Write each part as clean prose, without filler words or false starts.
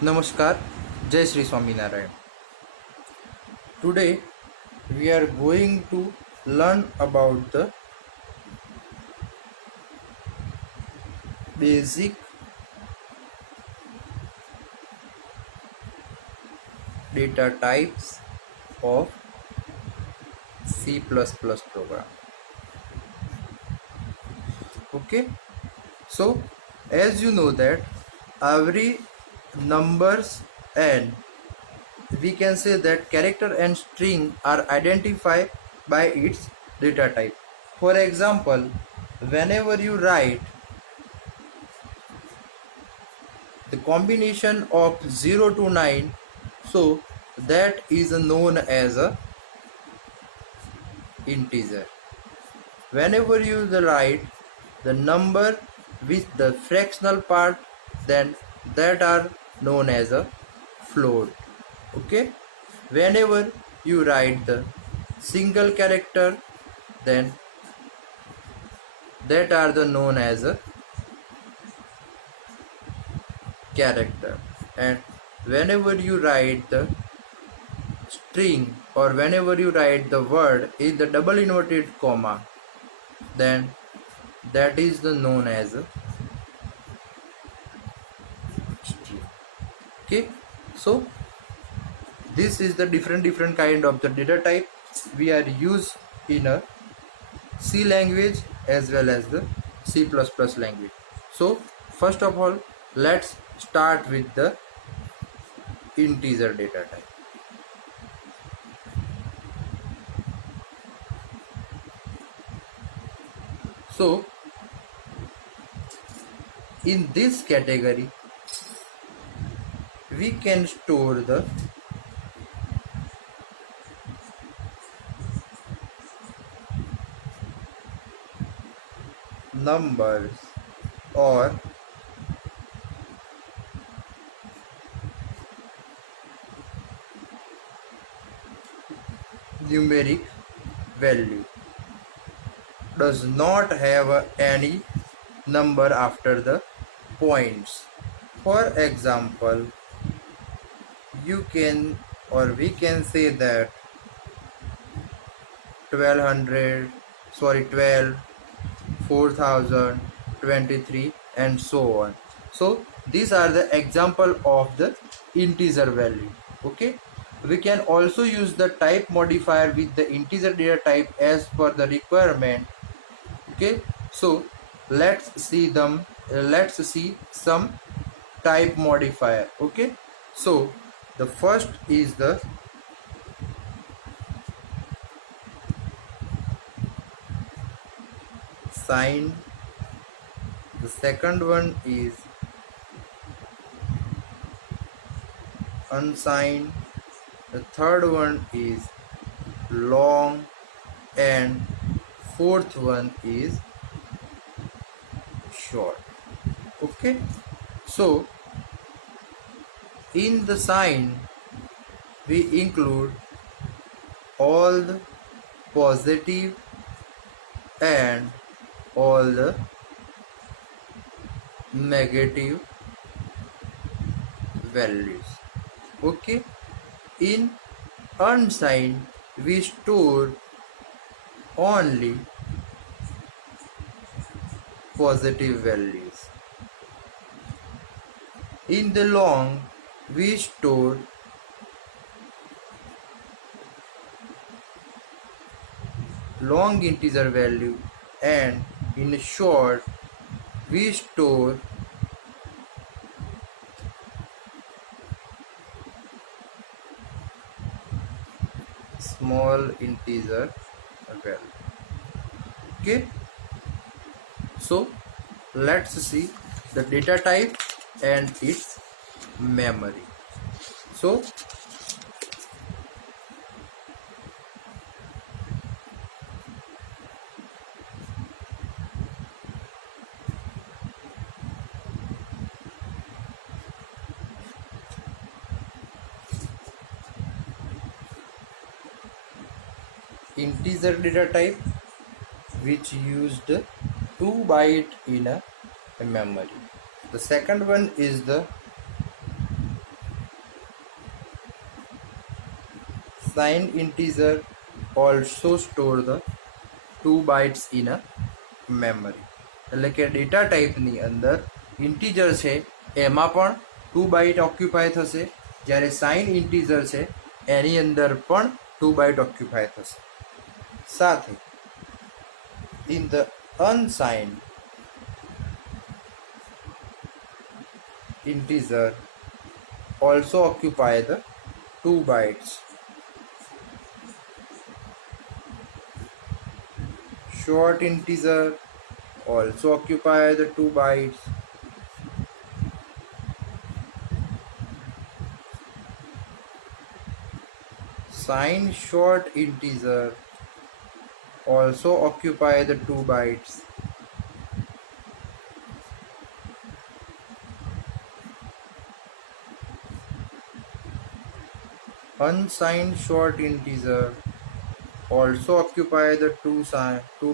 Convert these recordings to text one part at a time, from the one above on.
Namaskar, Jai Sri Swaminarayan. Today we are going to learn about the basic data types of C++ program. Okay, so as you know that every numbers and we can say that character and string are identified by its data type. For example, whenever you write the combination of 0 to 9, so that is known as a integer. Whenever you write the number with the fractional part, then that are known as a float. Okay, whenever you write the single character, then that are the known as a character. And whenever you write the string or whenever you write the word in the double inverted comma, then that is the known as a string. Okay, so this is the different kind of the data type we are used in a C language as well as the C++ language. So first of all, let's start with the integer data type. So in this category we can store the numbers or numeric value, does not have any number after the points. For example, you can or we can say that 1200, 12, 4000, 23 and so on. So these are the example of the integer value. Okay, we can also use the type modifier with the integer data type as per the requirement. Okay, so let's see some type modifier. Okay, so the first is the sign, the second one is unsigned, the third one is long, and fourth one is short. Okay, so in the sign we include all the positive and all the negative values. Okay, in unsigned we store only positive values. In the long we store long integer value, and in short we store small integer value. Okay, so let's see the data type and its memory. So integer data type which used 2 byte in a memory. The second one is the Signed integer also store the 2 bytes in a memory. એટલે કે data ટાઈપની અંદર integer છે એમાં પણ 2 byte occupy થશે, જ્યારે sign integer છે એની અંદર પણ 2 બાઇટ ઓક્યુપાય થશે. સાથે in the unsigned integer also occupy the 2 bytes. Short integer also occupy the 2 bytes. Signed short integer also occupy the 2 bytes. Unsigned short integer also occupy the 2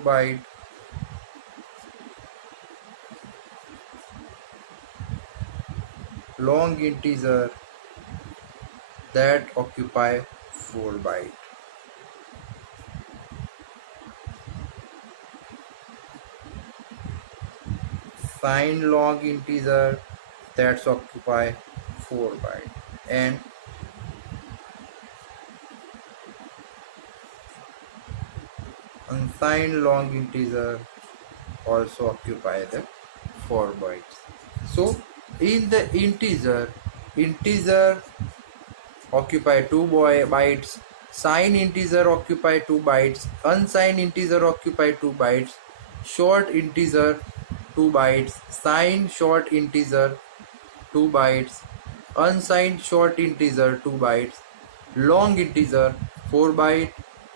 byte. Long integer that occupy 4 byte. Signed long integer that's occupy 4 byte, and unsigned long integer also occupy the 4 bytes. So in the integer occupy 2 bytes, signed integer occupy 2 bytes, unsigned integer occupy 2 bytes, short integer 2 bytes, signed short integer 2 bytes, unsigned short integer 2 bytes, long integer 4 byte,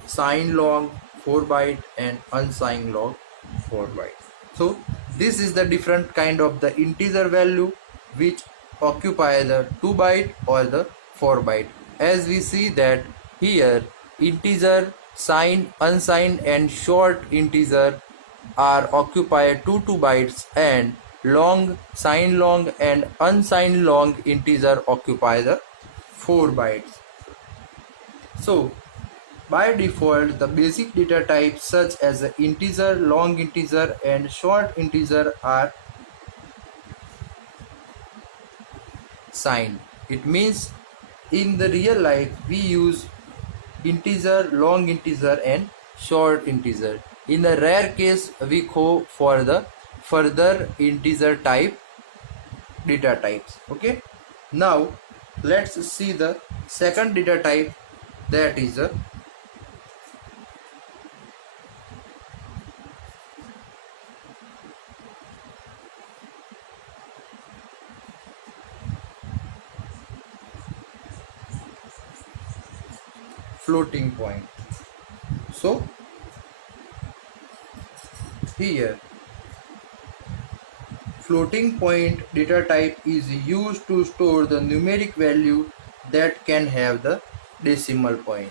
signed long 4 byte, and unsigned long 4 byte. So this is the different kind of the integer value which occupy the 2 byte or the 4 byte. As we see that here integer, signed, unsigned and short integer are occupied 2 bytes, and long, signed long and unsigned long integer occupy the 4 bytes. So by default the basic data types such as integer, long integer and short integer are signed. It means in the real life we use integer, long integer and short integer. In the rare case we go for the further integer type data types. Okay, now let's see the second data type, that is a floating point. So here floating point data type is used to store the numeric value that can have the decimal point.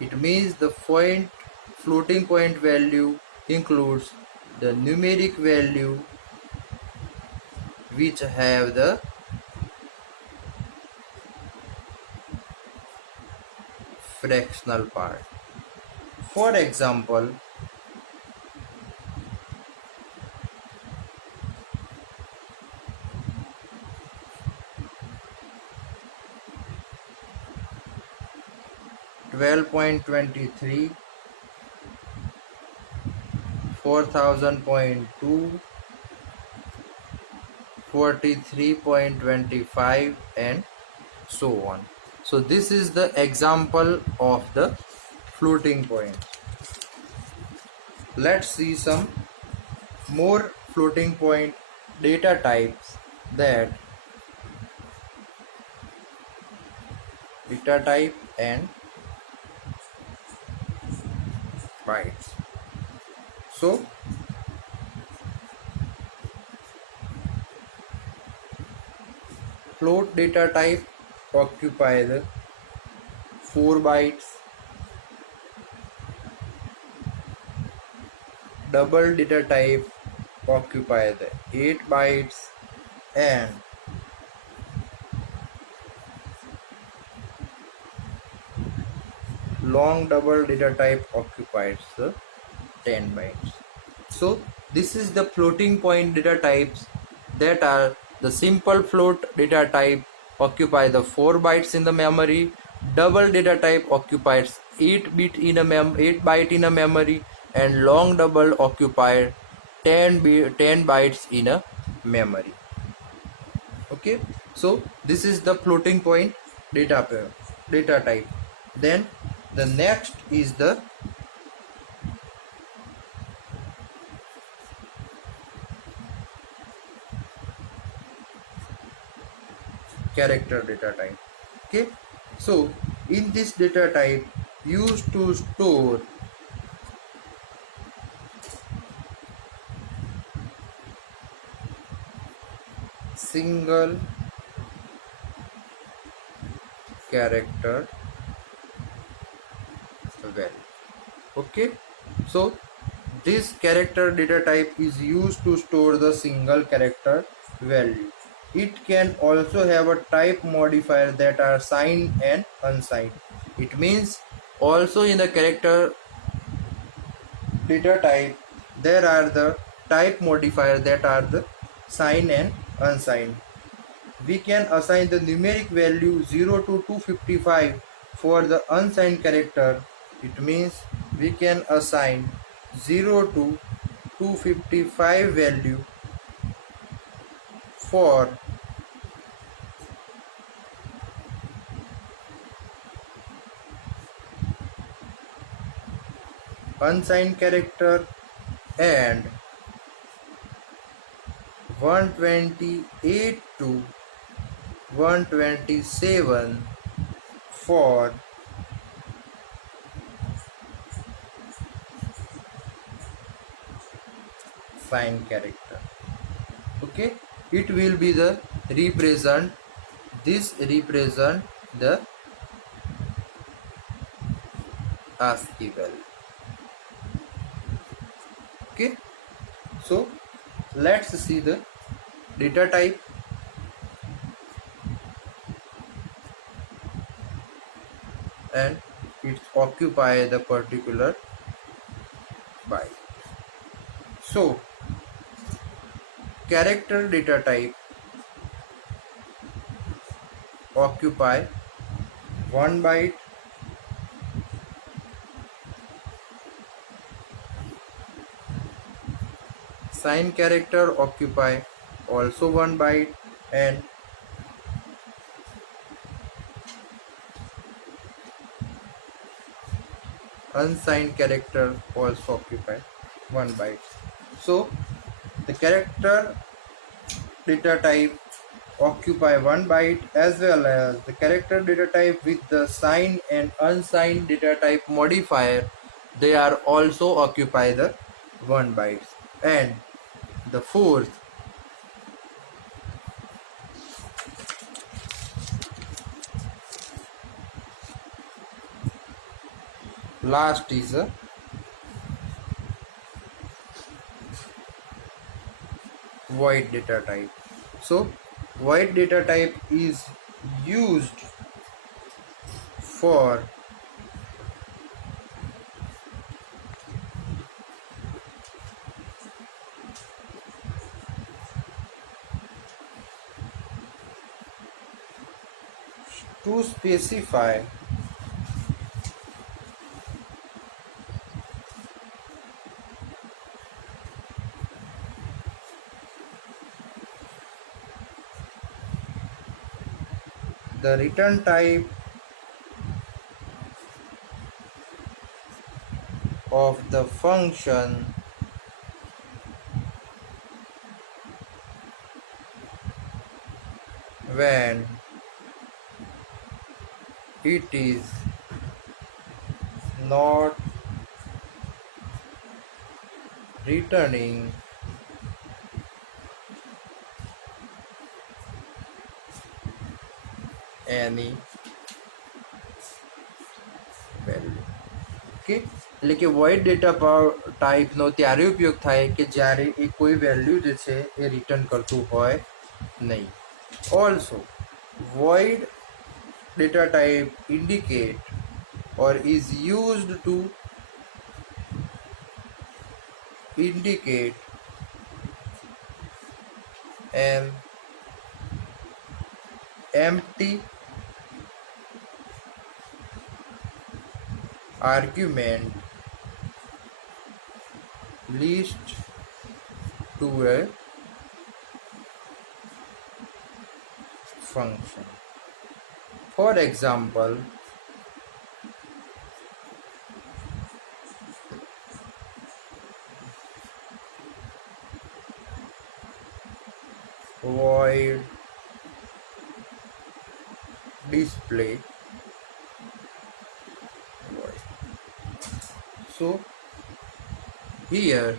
It means the floating point value includes the numeric value which have the fractional part. For example, $12.23, 4,000.2, 43.25 and so on. So this is the example of the floating point. Let's see some more floating point data types, that data type and bytes. So float data type occupy the 4 bytes, double data type occupy the 8 bytes, and long double data type occupies the 10 bytes. So this is the floating point data types, that are the simple float data type occupy the 4 bytes in the memory, double data type occupies 8 byte in a memory, and long double occupied 10 bytes in a memory. Okay, so this is the floating point data type. Then the next is the character data type. Okay, so in this data type used to store single character value. Okay, so this character data type is used to store the single character value. It can also have a type modifier that are signed and unsigned. It means also in the character data type there are the type modifiers that are the signed and unsigned. We can assign the numeric value 0 to 255 for the unsigned character. It means we can assign 0 to 255 value for unsigned character, and 128 to 127 for signed character. Okay, it will be the represent, this represent the ASCII value. Okay, so let's see the data type, and it occupy the particular byte. So character data type occupy 1 byte, signed character occupy also 1 byte, and unsigned character also occupy 1 byte. So the character data type occupy 1 byte, as well as the character data type with the signed and unsigned data type modifier, they are also occupy the 1 byte. And the fourth, last is a void data type. So void data type is used for to specify the return type of the function when it is not returning any value. Okay, એટલે કે void data ટાઈપનો ત્યારે ઉપયોગ થાય કે જ્યારે એ કોઈ value જે છે એ રિટર્ન કરતું હોય નહીં. Also void data type indicate or is used to indicate an empty argument list to a function. For example, void display void. So here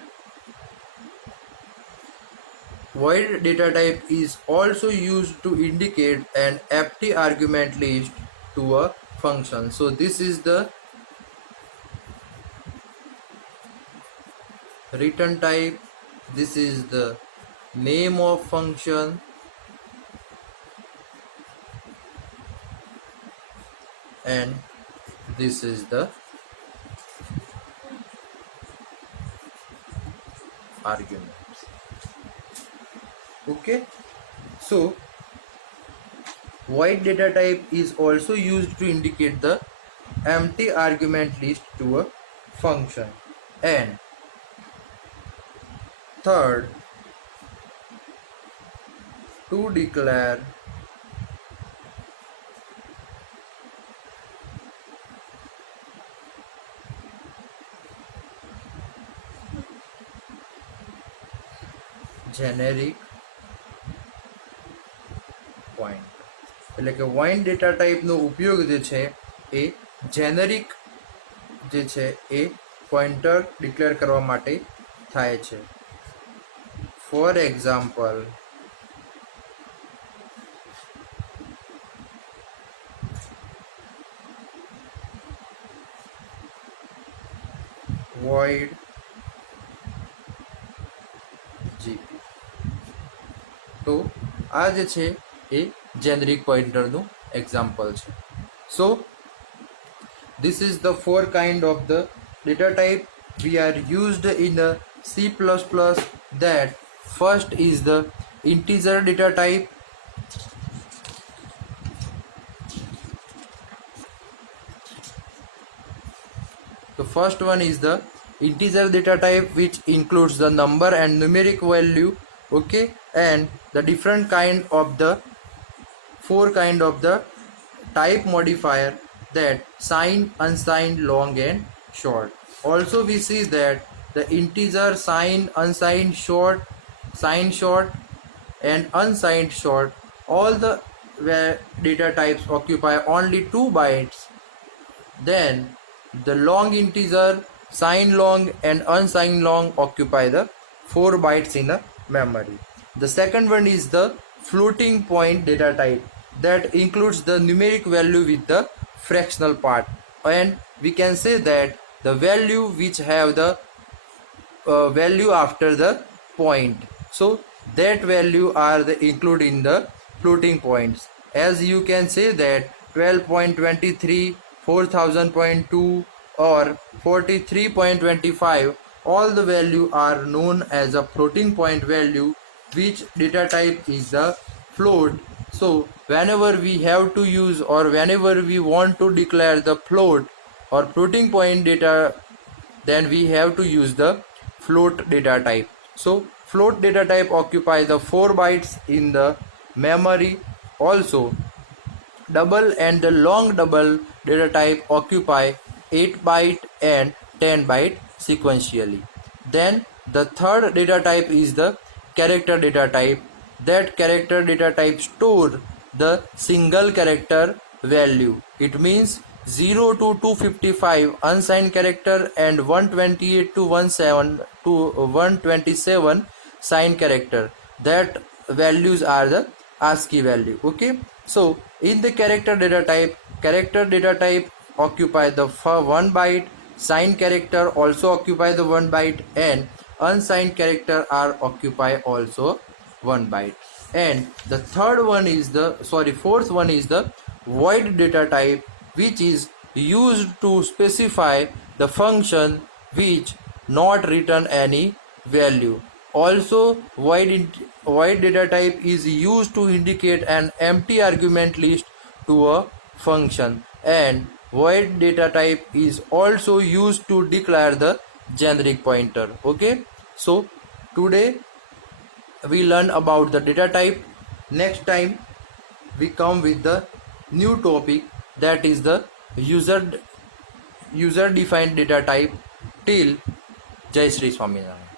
void data type is also used to indicate an empty argument list to a function. So this is the return type, this is the name of function, and this is the arguments. Okay, so void data type is also used to indicate the empty argument list to a function. And third, to declare generic point, એટલે કે void data type નો ઉપયોગ જે છે એ generic જે છે એ pointer declare કરવા માટે થાય છે. For example, void gp. તો આ જે છે એ જેનરિક પોઇન્ટરનું એક્ઝામ્પલ છે. સો this is the four kind of the data type we are used in the C++. That first is the integer data type, the first one is the integer data type, which includes the number and numeric value. Okay, and the different kind of the four kind of the type modifier, that signed, unsigned, long and short. Also we see that the integer, signed, unsigned, short, signed short and unsigned short, all the data types occupy only 2 bytes. Then the long integer, signed long and unsigned long occupy the 4 bytes in a memory. The second one is the floating point data type, that includes the numeric value with the fractional part, and we can say that the value which have the value after the point, so that value are the included in the floating points. As you can say that 12.23, 4000.2 or 43.25, all the value are known as a floating point value, which data type is the float. So whenever we have to use or whenever we want to declare the float or floating point data, then we have to use the float data type. So float data type occupies the 4 bytes in the memory. Also double and the long double data type occupy 8 byte and 10 byte sequentially. Then the third data type is the character data type. That character data type store the single character value. It means 0 to 255 unsigned character and 128 to 127 signed character. That values are the ASCII value. Okay, so in the character data type occupy the 1 byte, signed character also occupy the 1 byte, and unsigned character are occupy also 1 byte. And the fourth one is the void data type, which is used to specify the function which not return any value. Also, void data type is used to indicate an empty argument list to a function, and void data type is also used to declare the generic pointer. Okay, so today we learn about the data type. Next time we come with the new topic, that is the user defined data type. Till Jai Sri Swaminarayan.